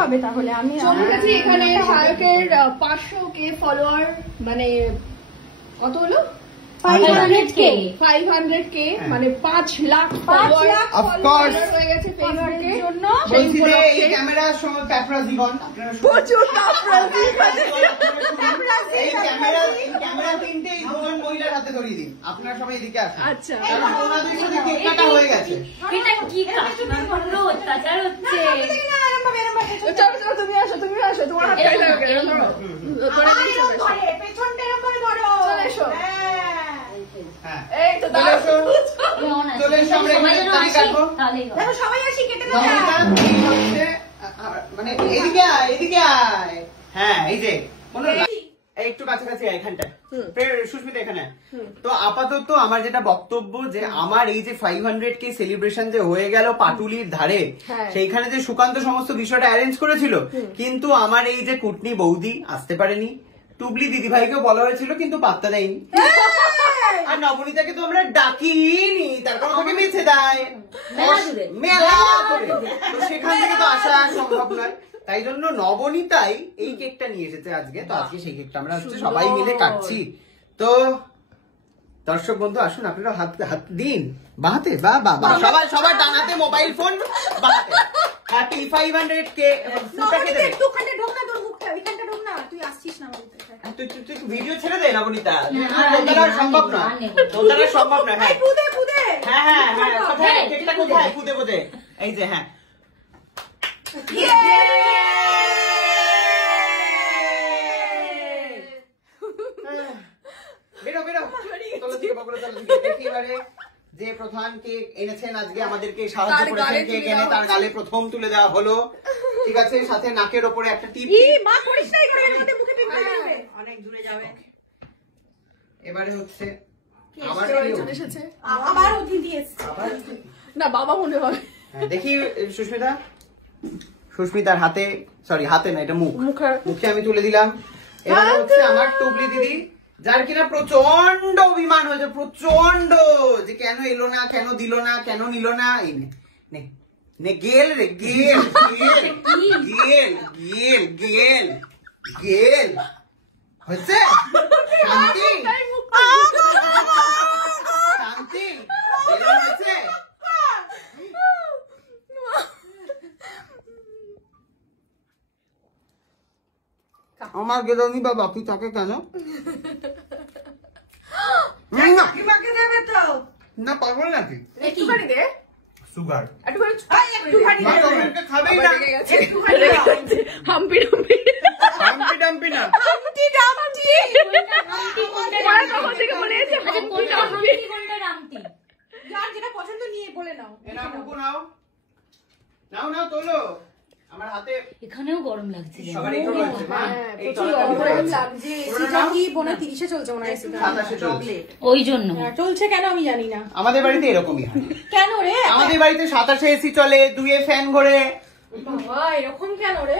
হবে তাহলে আমি এখানে শায়কের 500k ফলোয়ার, মানে কত হলো? 500k মানে 5 লাখ ফলোয়ার হয়ে গেছে ফেসবুকের জন্য। বলছি যে এই ক্যামেরার সময় প্যাপরাজিগন আপনারা প্রচুর এই ক্যামেরা তিনটে এই দুজন মহিলার হাতে ধরিয়ে দিন। আপনারা সবাই এদিকে আসুন। আচ্ছা, কারণ ওনাদের সাথে কেক কাটা হয়ে গেছে। এটা কি কাশনা করলো, অত্যাচার হচ্ছে। চলো তুমি আসো তোমার হাত কাটা হয়ে গেল। পেছনটা এরকম ধরো, চলে এসো। এই তো চলে এসো, আমরা এখানে কাটবো। দেখো সবাই আসি, কেটে দাও। মানে এদিকে আয়। হ্যাঁ, এই যে একটু কাছাকাছি এখানটা সুস্মিতা এখানে। তো আপাতত আমার যেটা বক্তব্য যে আমার এই যে 500k সেলিব্রেশন যে হয়ে গেল পাটুলির ধারে, সেইখানে যে সুকান্ত সমস্ত বিষয়টা অ্যারেঞ্জ করেছিল, কিন্তু আমার এই যে কুটনি বৌদি আসতে পারেনি, টুবলি দিদি ভাইকেও বলা হয়েছিল কিন্তু পাত্তা দেয়নি, আর নবনীতাকে তো আমরা ডাকিনি, তার কারণ তাকে বেছে দেয় মেলা করে, তো সেখান থেকে তো আসা সম্ভব নয়। তাই জন্য নবনীতাই এই কেকটা নিয়ে এসেছে আজকে। তো আজকে সেই কেকটা আমরা হচ্ছে সবাই মিলে কাটছি। তো দর্শক বন্ধু আসুন, আপনারা হাত দিন বাহাতে, বা সবার ডানাতে মোবাইল ফোন বাহাতে। Happy 500k। তুই ভিডিও ছেড়ে দে নবনীতা, সম্ভব নয়, সম্ভব নয়। হ্যাঁ, কেকটা কোথায়? পুদে এই যে। হ্যাঁ, যে প্রধান কেক এনেছেন আজকে আমাদেরকে সাহায্য করেছেন কেক এনে, তার গালে প্রথম তুলে দেওয়া হলো। ঠিক আছে, সাথে নাকের ওপরে একটা টিপ। অনেক দূরে যাবে। এবারে হচ্ছে আবার অতিথি এসেছে না, বাবা মনে হয়। দেখি সুস্মিতার হাতে, সরি হাতে না, এটা মুখে আমি তুলে দিলাম। এবারে হচ্ছে আমার টুবলি দিদি, যার কিনা প্রচন্ড অভিমান হয়েছে, প্রচন্ড, যে কেন এলো না, কেন দিল না, কেন নিল না। এই নে গেল রে, গেল হচ্ছে শান্তি হয়েছে। আমার গেলনি বা বাকি থাকে কেন না, পাগল নাকি? সুগার খাবেই না, হাম্পি ডাম্পি না, যেটা পছন্দ নিয়ে বলে নাও। নাও তোলো। আমার হাতে এখানেও গরম লাগছে, ওই জন্য চলছে কেন আমি জানি না। আমাদের বাড়িতে এরকমই হয়। কেন রে? আমাদের বাড়িতে 27 এসি চলে, 2 ফ্যান ঘোরে। বাবা এরকম কেন রে?